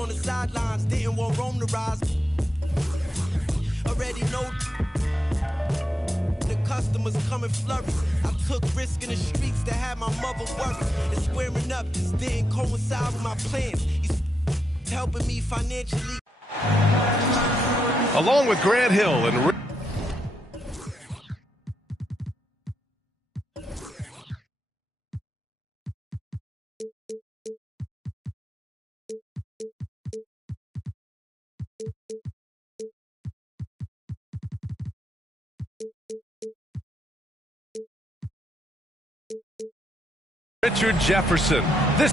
on the sidelines, didn't want Rome to rise. Already know the customers come and flourish. I took risk in the streets to have my mother worry. And squaring up just didn't coincide with my plans. He's helping me financially. Along with Grant Hill and Richard Jefferson. This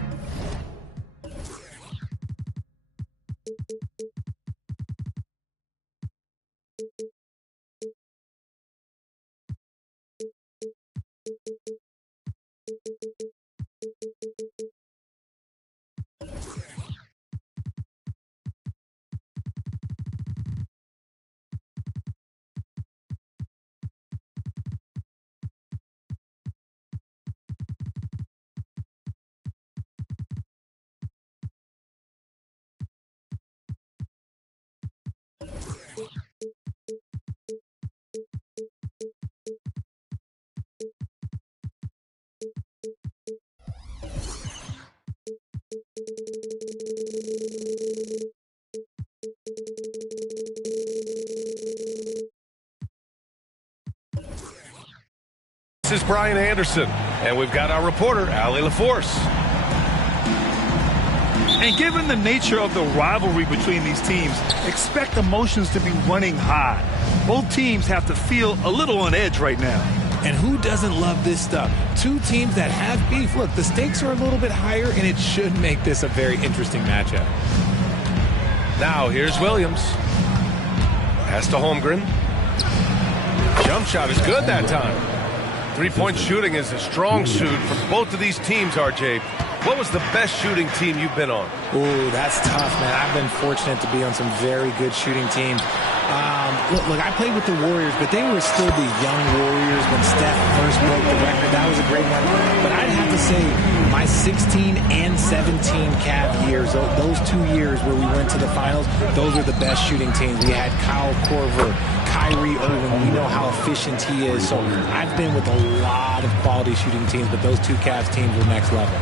is Brian Anderson, and we've got our reporter, Allie LaForce. And given the nature of the rivalry between these teams, expect emotions to be running high. Both teams have to feel a little on edge right now. And who doesn't love this stuff? Two teams that have beef. Look, the stakes are a little bit higher, and it should make this a very interesting matchup. Now here's Williams. Pass to Holmgren. Jump shot is good that time. Three-point shooting is a strong suit for both of these teams, RJ. What was the best shooting team you've been on? Ooh, that's tough, man. I've been fortunate to be on some very good shooting teams. Look, I played with the Warriors, but they were still the young Warriors when Steph first broke the record. That was a great one. But I'd have to say my 16 and 17 Cavs years, those 2 years where we went to the finals, those were the best shooting teams. We had Kyle Korver, Kyrie Irving. We know how efficient he is. So I've been with a lot of quality shooting teams, but those two Cavs teams were next level.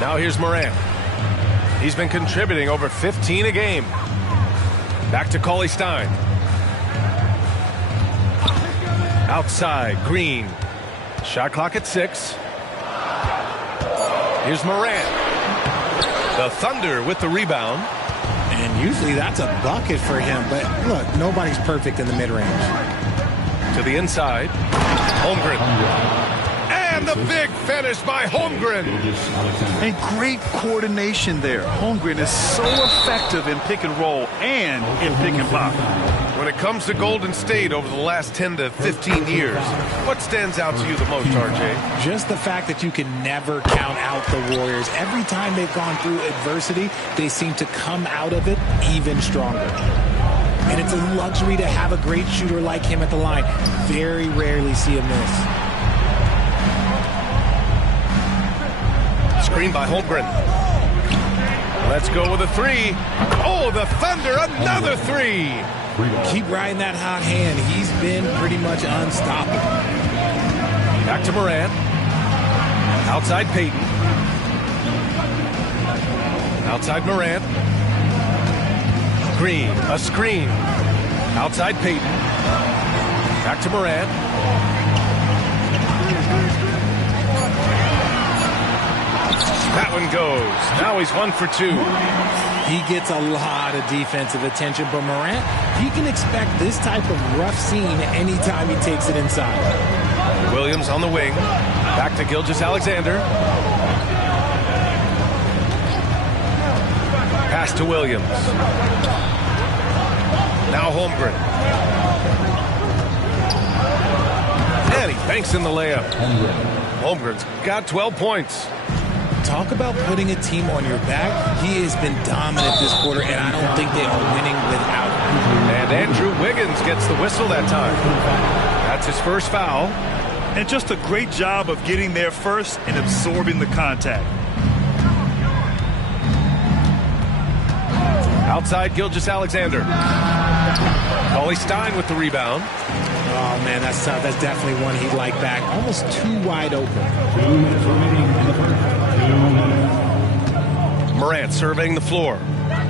Now here's Morant. He's been contributing over 15 a game. Back to Cauley Stein. Outside, Green. Shot clock at 6. Here's Morant. The Thunder with the rebound. And usually that's a bucket for him. But look, nobody's perfect in the mid-range. To the inside. Holmgren. And the big finish by Holmgren. And great coordination there. Holmgren is so effective in pick and roll and in pick and pop. When it comes to Golden State over the last 10 to 15 years, what stands out to you the most, RJ? Just the fact that you can never count out the Warriors. Every time they've gone through adversity, they seem to come out of it even stronger. And it's a luxury to have a great shooter like him at the line. Very rarely see him miss. Screen by Holmgren. Let's go with a 3. Oh, the Thunder, another 3. Keep riding that hot hand. He's been pretty much unstoppable. Back to Morant. Outside Payton. Outside Morant. Green, a screen. Outside Payton. Back to Morant. That one goes. Now he's 1 for 2. He gets a lot of defensive attention, but Morant, he can expect this type of rough scene anytime he takes it inside. Williams on the wing. Back to Gilgeous-Alexander. Pass to Williams. Now Holmgren. And he banks in the layup. Holmgren's got 12 points. Talk about putting a team on your back. He has been dominant this quarter, and I don't think they are winning without him. And Andrew Wiggins gets the whistle that time. That's his first foul. And just a great job of getting there first and absorbing the contact. Outside, Gilgeous-Alexander. Cauley Stein with the rebound. Oh, man, that's tough. That's definitely one he'd like back. Almost too wide open. 2 minutes remaining in the first. 2 minutes. Morant surveying the floor.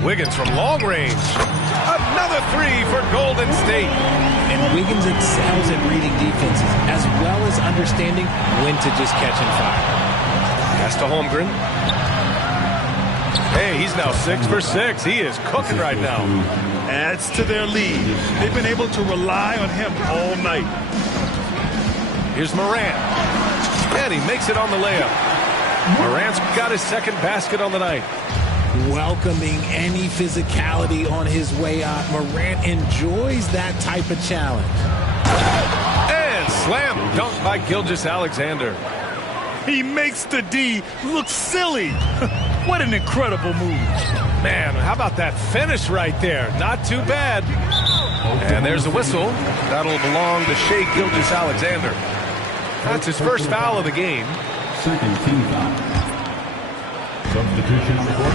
Wiggins from long range. Another three for Golden State. And Wiggins excels at reading defenses, as well as understanding when to just catch and fire. Pass to Holmgren. Hey, he's now 6 for 6. He is cooking right now. Adds to their lead. They've been able to rely on him all night. Here's Morant. And he makes it on the layup. Morant's got his second basket on the night. Welcoming any physicality on his way out. Morant enjoys that type of challenge. And slam dunk by Gilgeous-Alexander. He makes the D look silly. What an incredible move. Man, how about that finish right there? Not too bad. And there's a whistle. That'll belong to Shai Gilgeous-Alexander. That's his first foul of the game. Second team foul. Substitution report.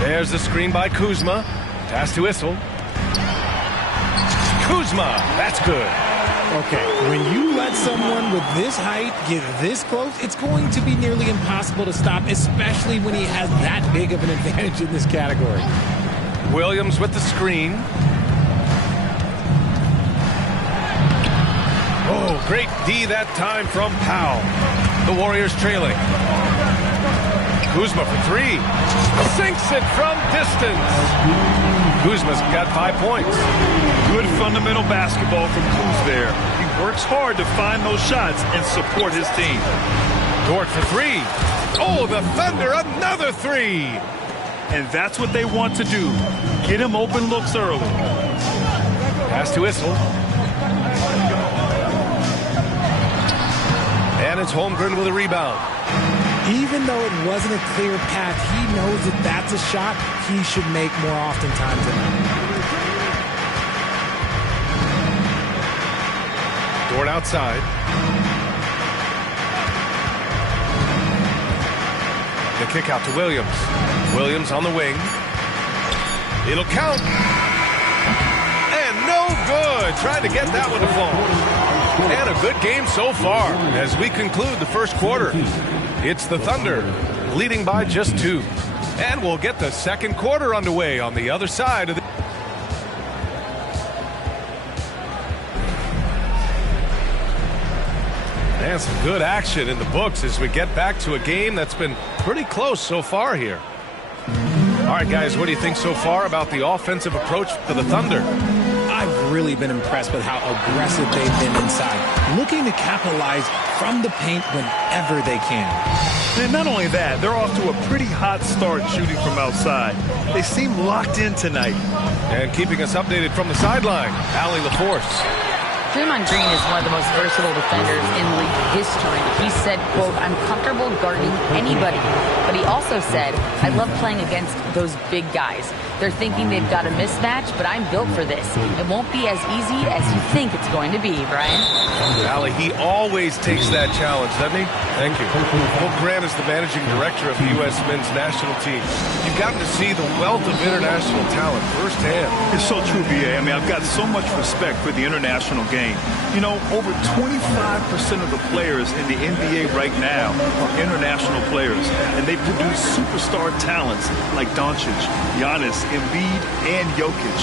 There's the screen by Kuzma. Pass to Issel. Kuzma, that's good. Okay, when you let someone with this height get this close, it's going to be nearly impossible to stop, especially when he has that big of an advantage in this category. Williams with the screen. Oh, great D that time from Powell. The Warriors trailing. Kuzma for three. Sinks it from distance. Kuzma's got 5 points. Good fundamental basketball from Kuz there. He works hard to find those shots and support his team. Dort for three. Oh, the Thunder, another three. And that's what they want to do. Get him open looks early. Pass to Issel. And it's Holmgren with a rebound. Even though it wasn't a clear path, he knows that that's a shot he should make more oftentimes than not. Dort outside. The kick out to Williams. Williams on the wing. It'll count. And no good. Trying to get that one to fall. And a good game so far as we conclude the first quarter. It's the Thunder leading by just 2. And we'll get the second quarter underway on the other side of the... And some good action in the books as we get back to a game that's been pretty close so far here. All right, guys, what do you think so far about the offensive approach for the Thunder? I've really been impressed with how aggressive they've been inside, looking to capitalize from the paint whenever they can. And not only that, they're off to a pretty hot start shooting from outside. They seem locked in tonight. And keeping us updated from the sideline, Allie LaForce. Draymond Green is one of the most versatile defenders in league history. He said, quote, "I'm comfortable guarding anybody." But he also said, "I love playing against those big guys. They're thinking they've got a mismatch, but I'm built for this. It won't be as easy as you think it's going to be," Brian. Allie, he always takes that challenge, doesn't he? Thank you. Will Grant is the managing director of the U.S. men's national team. You've gotten to see the wealth of international talent firsthand. It's so true, B.A. I mean, I've got so much respect for the international game. You know, over 25% of the players in the NBA right now are international players, and they produce superstar talents like Doncic, Giannis, Embiid, and Jokic.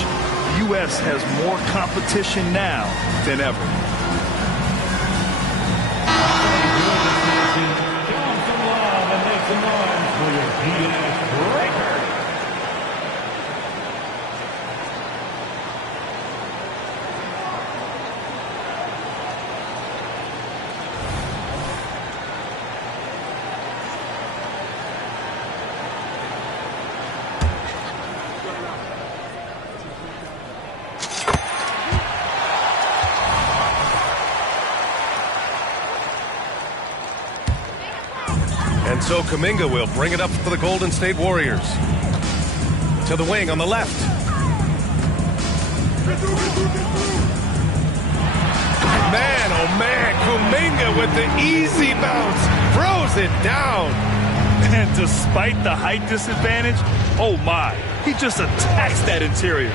The U.S. has more competition now than ever. And so Kuminga will bring it up for the Golden State Warriors. To the wing on the left. Man, oh man, Kuminga with the easy bounce. Throws it down. And despite the height disadvantage, oh my, he just attacks that interior.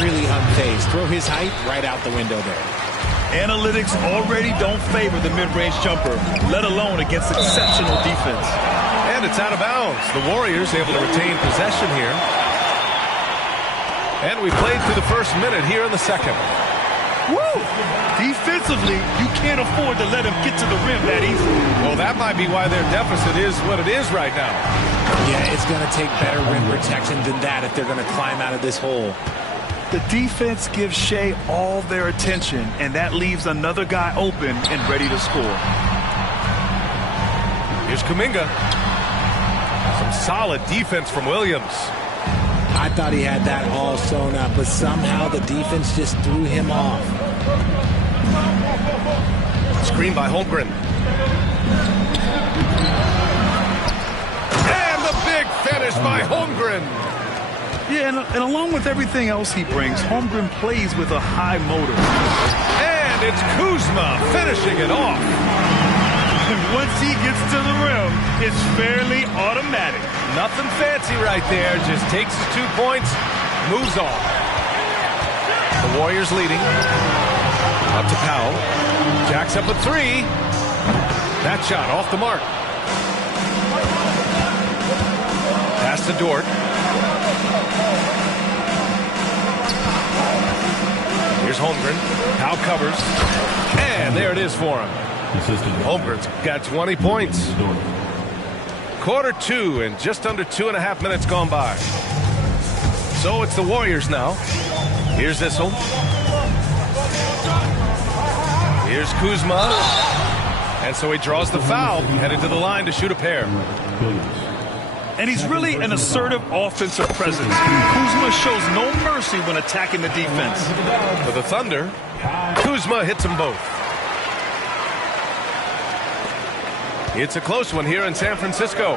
Really unfazed. Throw his height right out the window there. Analytics already don't favor the mid-range jumper, let alone against exceptional defense. And it's out of bounds. The Warriors able to retain possession here. And we played through the first minute here in the second. Woo! Defensively, you can't afford to let him get to the rim that easily. Well, that might be why their deficit is what it is right now. Yeah, it's going to take better rim protection than that if they're going to climb out of this hole. The defense gives Shea all their attention, and that leaves another guy open and ready to score. Here's Kuminga. Some solid defense from Williams. I thought he had that all sewn up, but somehow the defense just threw him off. Screen by Holmgren. And the big finish by Holmgren. Yeah, and along with everything else he brings, Holmgren plays with a high motor. And it's Kuzma finishing it off. And once he gets to the rim, it's fairly automatic. Nothing fancy right there. Just takes his 2 points, moves on. The Warriors leading. Up to Powell. Jacks up a three. That shot off the mark. Pass to Dort. Here's Holmgren. Powell covers. And there it is for him. Holmgren's got 20 points. Quarter two and just under 2.5 minutes gone by. So it's the Warriors now. Here's Issel. Here's Kuzma. And so he draws the foul, headed to the line to shoot a pair. And he's really an assertive offensive presence. Kuzma shows no mercy when attacking the defense. For the Thunder, Kuzma hits them both. It's a close one here in San Francisco.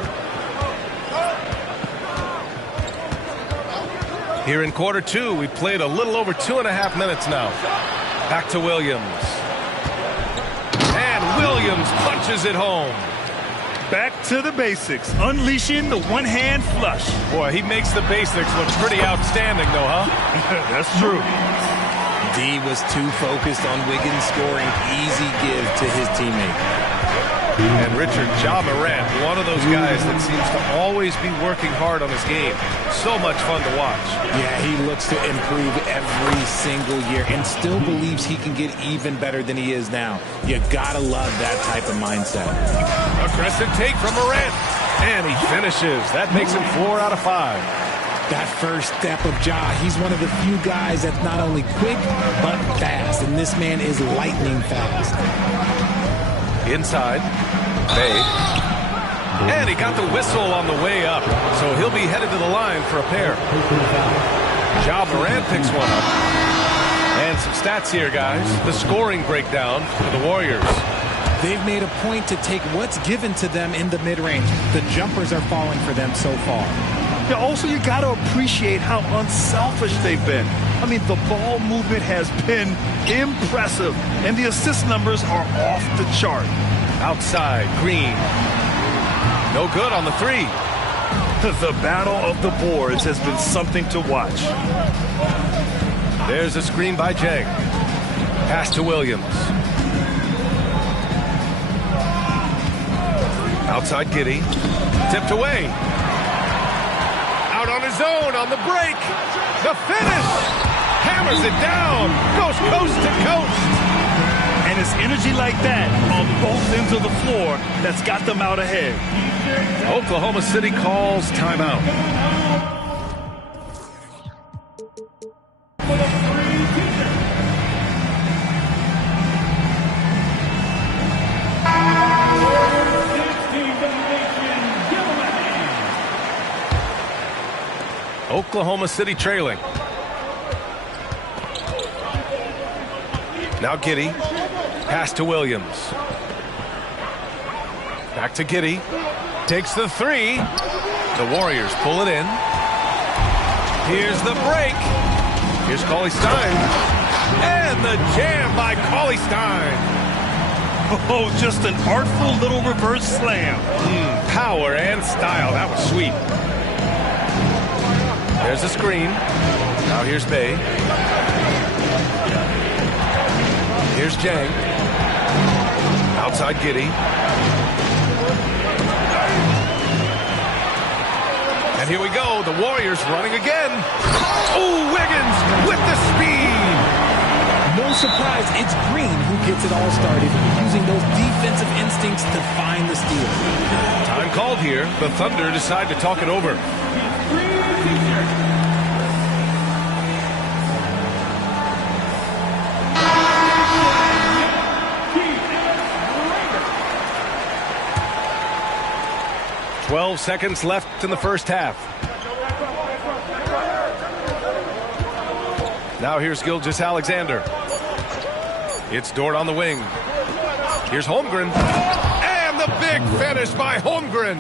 Here in quarter two, we played a little over 2.5 minutes now. Back to Williams. And Williams punches it home. Back to the basics, unleashing the one-hand flush. Boy, he makes the basics look pretty outstanding, though, huh? That's true. D was too focused on Wiggins scoring. Easy give to his teammate. And Richard, Ja Morant, one of those guys that seems to always be working hard on his game. So much fun to watch. Yeah, he looks to improve every single year and still believes he can get even better than he is now. You gotta love that type of mindset. Aggressive take from Morant. And he finishes. That makes him 4 out of 5. That first step of Ja, he's one of the few guys that's not only quick, but fast. And this man is lightning fast. Inside, Bay. And he got the whistle on the way up. So he'll be headed to the line for a pair. Ja Morant picks one up. And some stats here, guys. The scoring breakdown for the Warriors. They've made a point to take what's given to them in the mid-range. The jumpers are falling for them so far. Yeah, also, you got to appreciate how unselfish they've been. I mean, the ball movement has been impressive, and the assist numbers are off the chart. Outside, Green. No good on the three. The battle of the boards has been something to watch. There's a screen by Jay. Pass to Williams. Outside Giddey. Tipped away. Out on his own on the break. The finish. Hammers it down. Goes coast to coast. And it's energy like that on both ends of the floor that's got them out ahead. Oklahoma City calls timeout. Oklahoma City trailing. Now Giddey. Pass to Williams. Back to Giddey. Takes the three. The Warriors pull it in. Here's the break. Here's Cauley-Stein. And the jam by Cauley-Stein. Oh, just an artful little reverse slam. power and style. That was sweet. There's a screen. Now here's Bay. Here's Jang. Outside Giddey. And here we go. The Warriors running again. Oh, Wiggins with the speed. No surprise, it's Green who gets it all started, using those defensive instincts to find the steal. Time called here. The Thunder decide to talk it over. "12 seconds left in the first half. Now here's Gilgeous-Alexander. It's Dort on the wing. Here's Holmgren. And the big finish by Holmgren.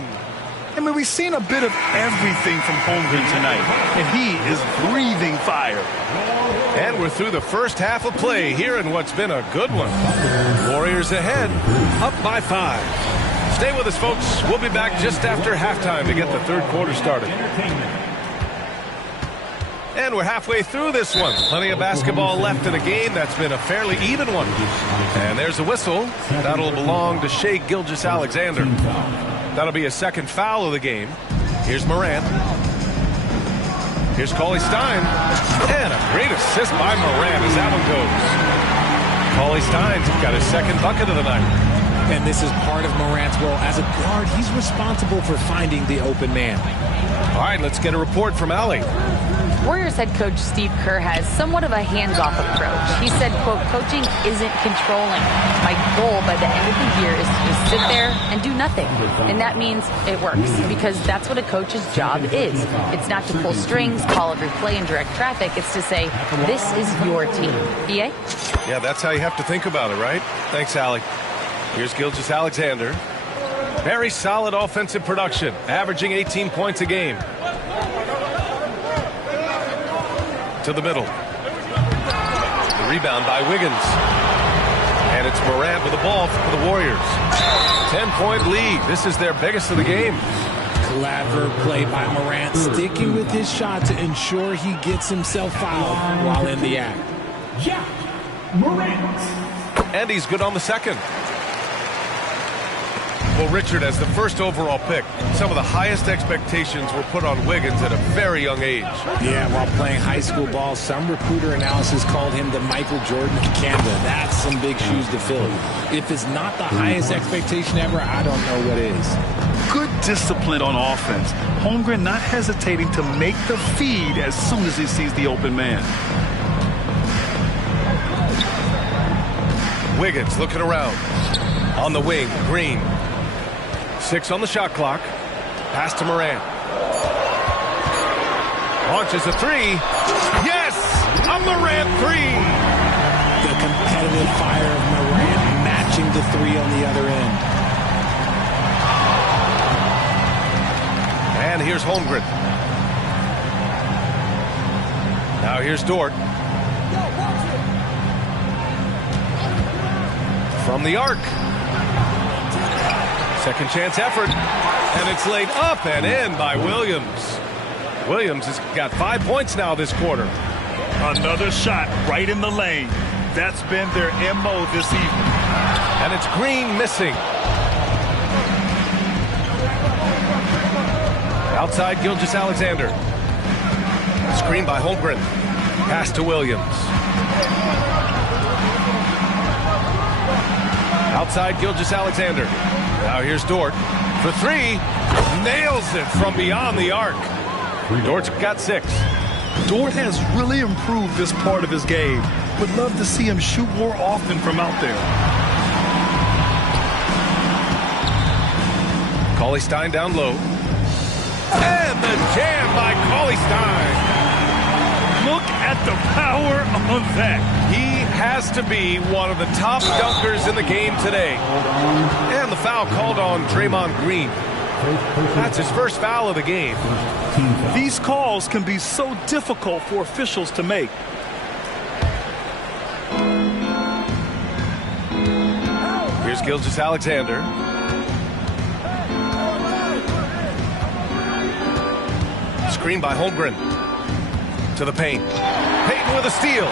I mean, we've seen a bit of everything from Holmgren tonight, and he is breathing fire. And we're through the first half of play here in what's been a good one. Warriors ahead, up by 5. Stay with us, folks. We'll be back just after halftime to get the third quarter started. And we're halfway through this one. Plenty of basketball left in a game that's been a fairly even one. And there's a whistle. That'll belong to Shai Gilgeous-Alexander. That'll be a second foul of the game. Here's Morant. Here's Cauley-Stein. And a great assist by Morant as that one goes. Cauley-Stein's got his second bucket of the night. And this is part of Morant's role. As a guard, he's responsible for finding the open man. All right, let's get a report from Allie. Warriors head coach Steve Kerr has somewhat of a hands-off approach. He said, quote, coaching isn't controlling. My goal by the end of the year is to just sit there and do nothing. And that means it works because that's what a coach's job is. It's not to pull strings, call every play, and direct traffic. It's to say, this is your team. EA? Yeah, that's how you have to think about it, right? Thanks, Allie. Here's Gilgeous-Alexander. Very solid offensive production, averaging 18 points a game. To the middle. The rebound by Wiggins. And it's Morant with the ball for the Warriors. 10-point lead. This is their biggest of the game. Clever play by Morant, sticking with his shot to ensure he gets himself fouled while in the act. Ja Morant. And he's good on the second. Well, Richard, as the first overall pick, some of the highest expectations were put on Wiggins at a very young age. Yeah, while playing high school ball, some recruiter analysis called him the Michael Jordan of Canada. That's some big shoes to fill. If it's not the highest expectation ever, I don't know what is. Good discipline on offense. Holmgren not hesitating to make the feed as soon as he sees the open man. Wiggins looking around. On the wing, Green. 6 on the shot clock. Pass to Morant. Launches a 3. Yes! A Morant 3! The competitive fire of Morant matching the 3 on the other end. And here's Holmgren. Now here's Dort. From the arc. Second chance effort. And it's laid up and in by Williams. Williams has got 5 points now this quarter. Another shot right in the lane. That's been their MO this evening. And it's Green missing. Outside Gilgeous-Alexander. Screen by Holmgren. Pass to Williams. Outside Gilgeous-Alexander. Now here's Dort for 3. Nails it from beyond the arc. Dort's got 6. Dort has really improved this part of his game. Would love to see him shoot more often from out there. Cauley-Stein down low. And the jam by Cauley-Stein. Look at the power of that. He has to be one of the top dunkers in the game today. And the foul called on Draymond Green. That's his first foul of the game. These calls can be so difficult for officials to make. Here's Gilgeous-Alexander. Screen by Holmgren. To the paint. Payton with a steal.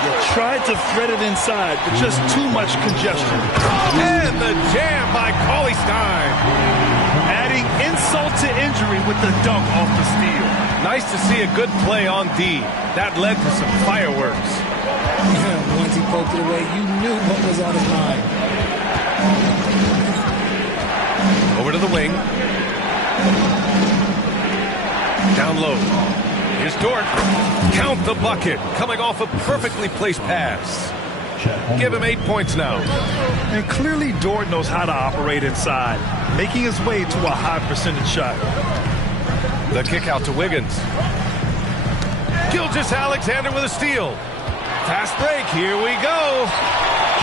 You tried to thread it inside, but just too much congestion. And the jam by Cauley-Stein. Adding insult to injury with the dunk off the steal. Nice to see a good play on D. That led to some fireworks. Once he poked it away, you knew what was on his mind. Over to the wing. Down low. Here's Dort. Count the bucket. Coming off a perfectly placed pass. Give him 8 points now. And clearly Dort knows how to operate inside, making his way to a high percentage shot. The kick out to Wiggins. Gilgeous-Alexander with a steal. Fast break. Here we go.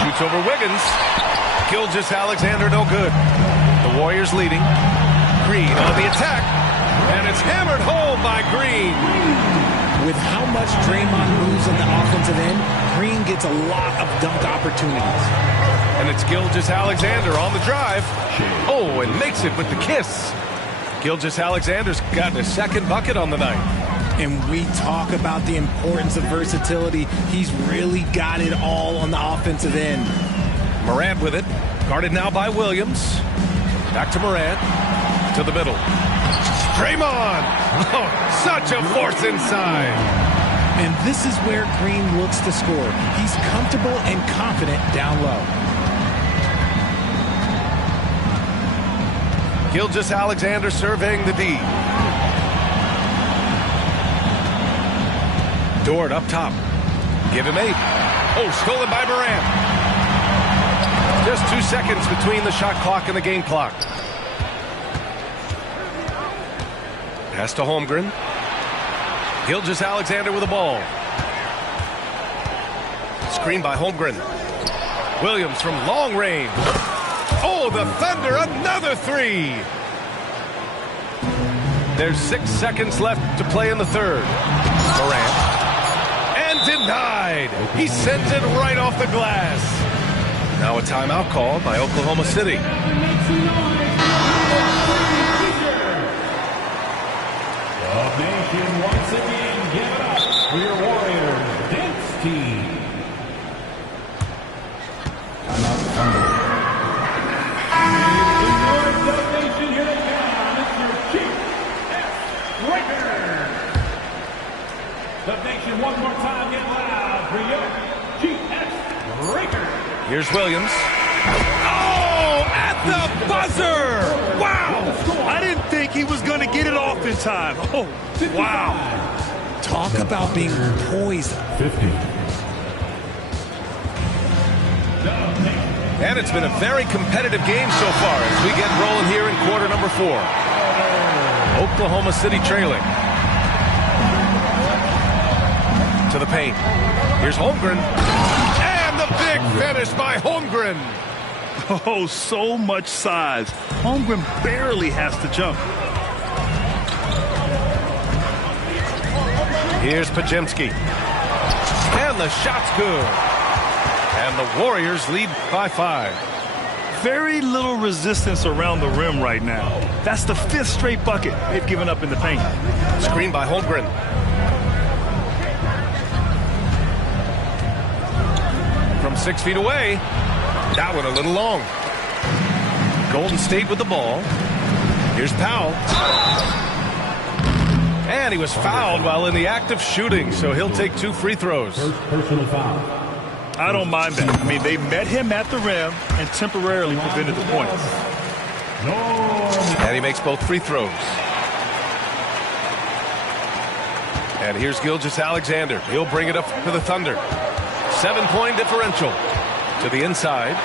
Shoots over Wiggins. Gilgeous-Alexander no good. The Warriors leading. Green on the attack. And it's hammered home by Green. With how much Draymond moves on the offensive end, Green gets a lot of dunk opportunities. And it's Gilgeous-Alexander on the drive. Oh, and makes it with the kiss. Gilgeous-Alexander's gotten his second bucket on the night. And we talk about the importance of versatility. He's really got it all on the offensive end. Morant with it. Guarded now by Williams. Back to Morant. To the middle. Draymond! Oh, such a force inside. And this is where Green looks to score. He's comfortable and confident down low. Gilgeous-Alexander surveying the D. Dort up top. Give him 8. Oh, stolen by Morant. Just 2 seconds between the shot clock and the game clock. Pass to Holmgren. Gilgeous-Alexander with the ball. Screen by Holmgren. Williams from long range. Oh, the Thunder, another 3. There's 6 seconds left to play in the third. Morant. And denied. He sends it right off the glass. Now a timeout called by Oklahoma City. The nation once again give it up for your Warriors dance team. Timeout Thunder. The nation here they come. It's your Chief S. Raker. The nation one more time get loud for your Chief S. Raker. Here's Williams. Oh, at the buzzer! Wow! I didn't think he was going to get it off in time. Oh, wow. Talk about being poised. 50. And it's been a very competitive game so far as we get rolling here in quarter number 4. Oklahoma City trailing. To the paint. Here's Holmgren. And the big finish by Holmgren. Oh, so much size. Holmgren barely has to jump. Here's Podziemski. And the shot's good. And the Warriors lead by 5. Very little resistance around the rim right now. That's the 5th straight bucket they've given up in the paint. Screen by Holmgren. From 6 feet away. That one a little long. Golden State with the ball. Here's Powell. And he was fouled while in the act of shooting, so he'll take 2 free throws. First personal foul. I don't mind that. I mean, they met him at the rim and temporarily prevented the points. And he makes both free throws. And here's Gilgeous-Alexander. He'll bring it up for the Thunder. 7-point differential. To the inside.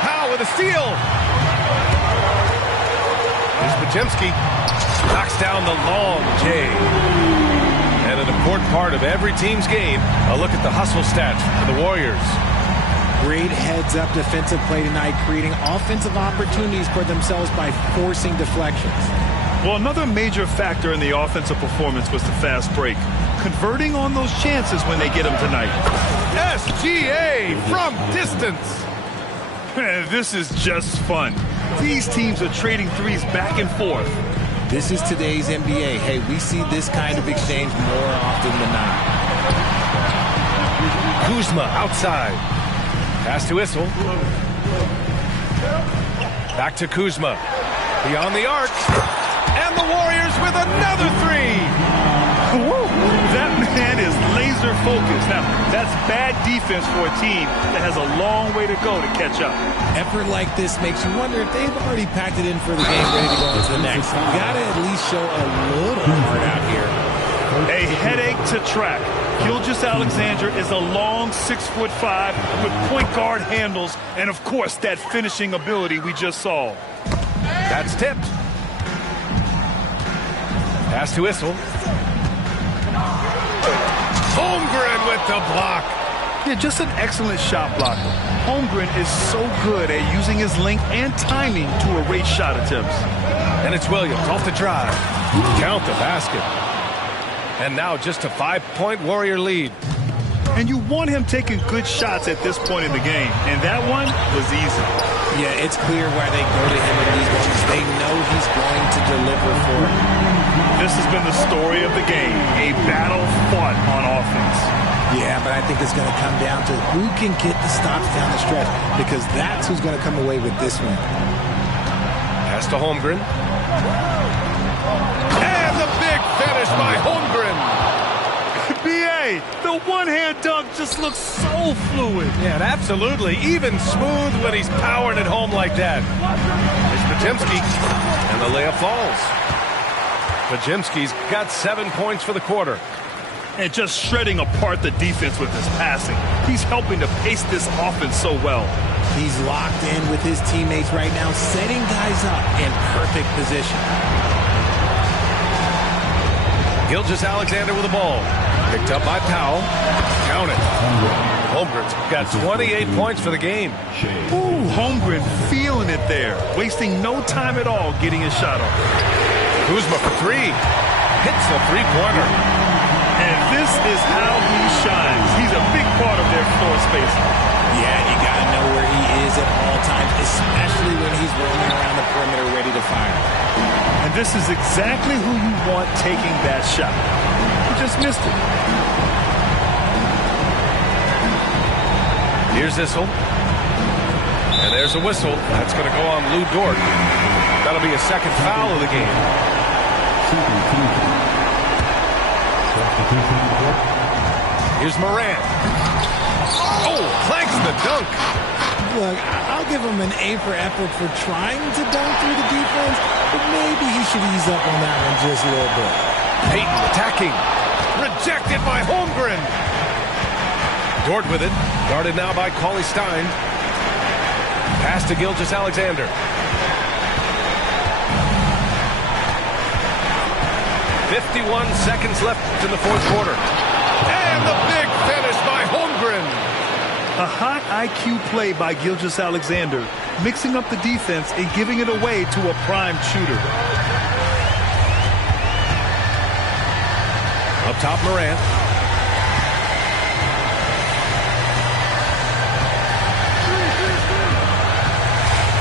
Powell with a steal. Here's Podziemski. Knocks down the long J. And an important part of every team's game, a look at the hustle stats for the Warriors. Great heads-up defensive play tonight, creating offensive opportunities for themselves by forcing deflections. Well, another major factor in the offensive performance was the fast break. Converting on those chances when they get them tonight. SGA from distance. This is just fun. These teams are trading threes back and forth. This is today's NBA. Hey, we see this kind of exchange more often than not. Kuzma outside. Pass to Issel. Back to Kuzma. Beyond the arc. And the Warriors with another three. Woo! That man is laser focused. Now, that's bad defense for a team that has a long way to go to catch up. Effort like this makes you wonder if they've already packed it in for the game, ready to go into the next. You got to at least show a little heart out here. A headache to track. Gilgeous-Alexander is a long 6'5" with point guard handles and, of course, that finishing ability we just saw. That's tipped. Pass to Issel. Holmgren with the block. Yeah, just an excellent shot blocker. Holmgren is so good at using his length and timing to erase shot attempts. And it's Williams off the drive. Count the basket. And now just a 5-point Warrior lead. And you want him taking good shots at this point in the game. And that one was easy. Yeah, it's clear why they go to him in these moments. They know he's going to deliver for it. This has been the story of the game. A battle fought on offense. Yeah, but I think it's going to come down to who can get the stops down the stretch, because that's who's going to come away with this one. Pass to Holmgren. And the big finish by Holmgren. B.A., the one-hand dunk just looks so fluid. Yeah, and absolutely. Even smooth when he's powering it home like that. It's Podziemski, and the layup falls. Podziemski's got 7 points for the quarter. And just shredding apart the defense with his passing. He's helping to pace this offense so well. He's locked in with his teammates right now, setting guys up in perfect position. Gilgeous-Alexander with the ball. Picked up by Powell. Count it. Holmgren's got 28 points for the game. Ooh, Holmgren feeling it there. Wasting no time at all getting his shot off. Kuzma for three. Hits a three-pointer. And this is how he shines. He's a big part of their floor space. Yeah, you got to know where he is at all times, especially when he's roaming around the perimeter ready to fire. And this is exactly who you want taking that shot. He just missed it. Here's Issel. And there's a whistle. That's going to go on Lou Dort. That'll be a second foul of the game. Here's Morant. Oh, clanks the dunk. Look, I'll give him an A for effort for trying to dunk through the defense, but maybe he should ease up on that one just a little bit. Payton attacking. Rejected by Holmgren. Dort with it. Guarded now by Cauley-Stein. Pass to Gilgeous-Alexander. 51 seconds left in the fourth quarter. And the big finish by Holmgren. A hot IQ play by Gilgeous-Alexander, mixing up the defense and giving it away to a prime shooter. Up top, Morant.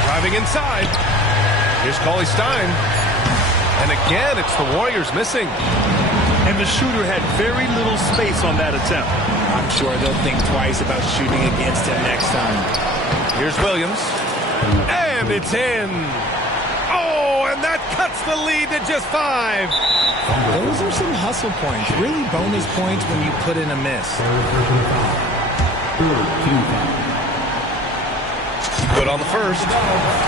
Driving inside. Here's Cauley-Stein. And again, it's the Warriors missing. And the shooter had very little space on that attempt. I'm sure they'll think twice about shooting against him next time. Here's Williams. And it's in. Oh, and that cuts the lead to just 5. Those are some hustle points. Really bonus points when you put in a miss. Good on the first.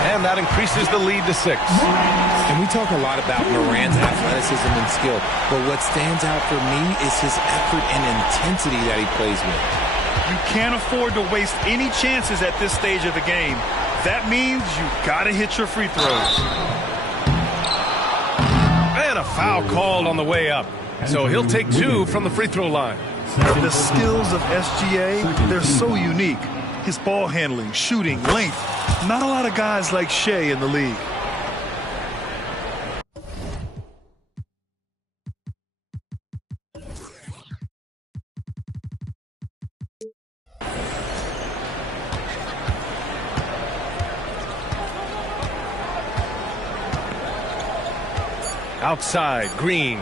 And that increases the lead to 6. And we talk a lot about Morant's athleticism and skill, but what stands out for me is his effort and intensity that he plays with. You can't afford to waste any chances at this stage of the game. That means you gotta hit your free throws. And a foul called on the way up. So he'll take 2 from the free throw line. The skills of SGA, they're so unique. His ball handling, shooting, length. Not a lot of guys like Shea in the league. Outside, Green.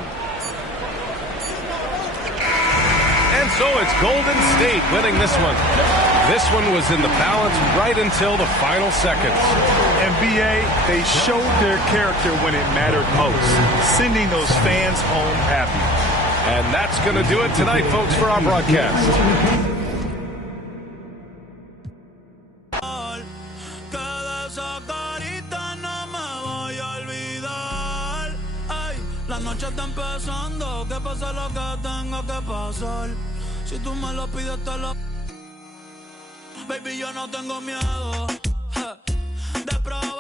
And so it's Golden State winning this one. This one was in the balance right until the final seconds. NBA, they showed their character when it mattered most, sending those fans home happy. And that's going to do it tonight, folks, for our broadcast. La noche está empezando, que pase lo que tenga que pasar. Si tú me lo pides, te lo... Baby, yo no tengo miedo de probar.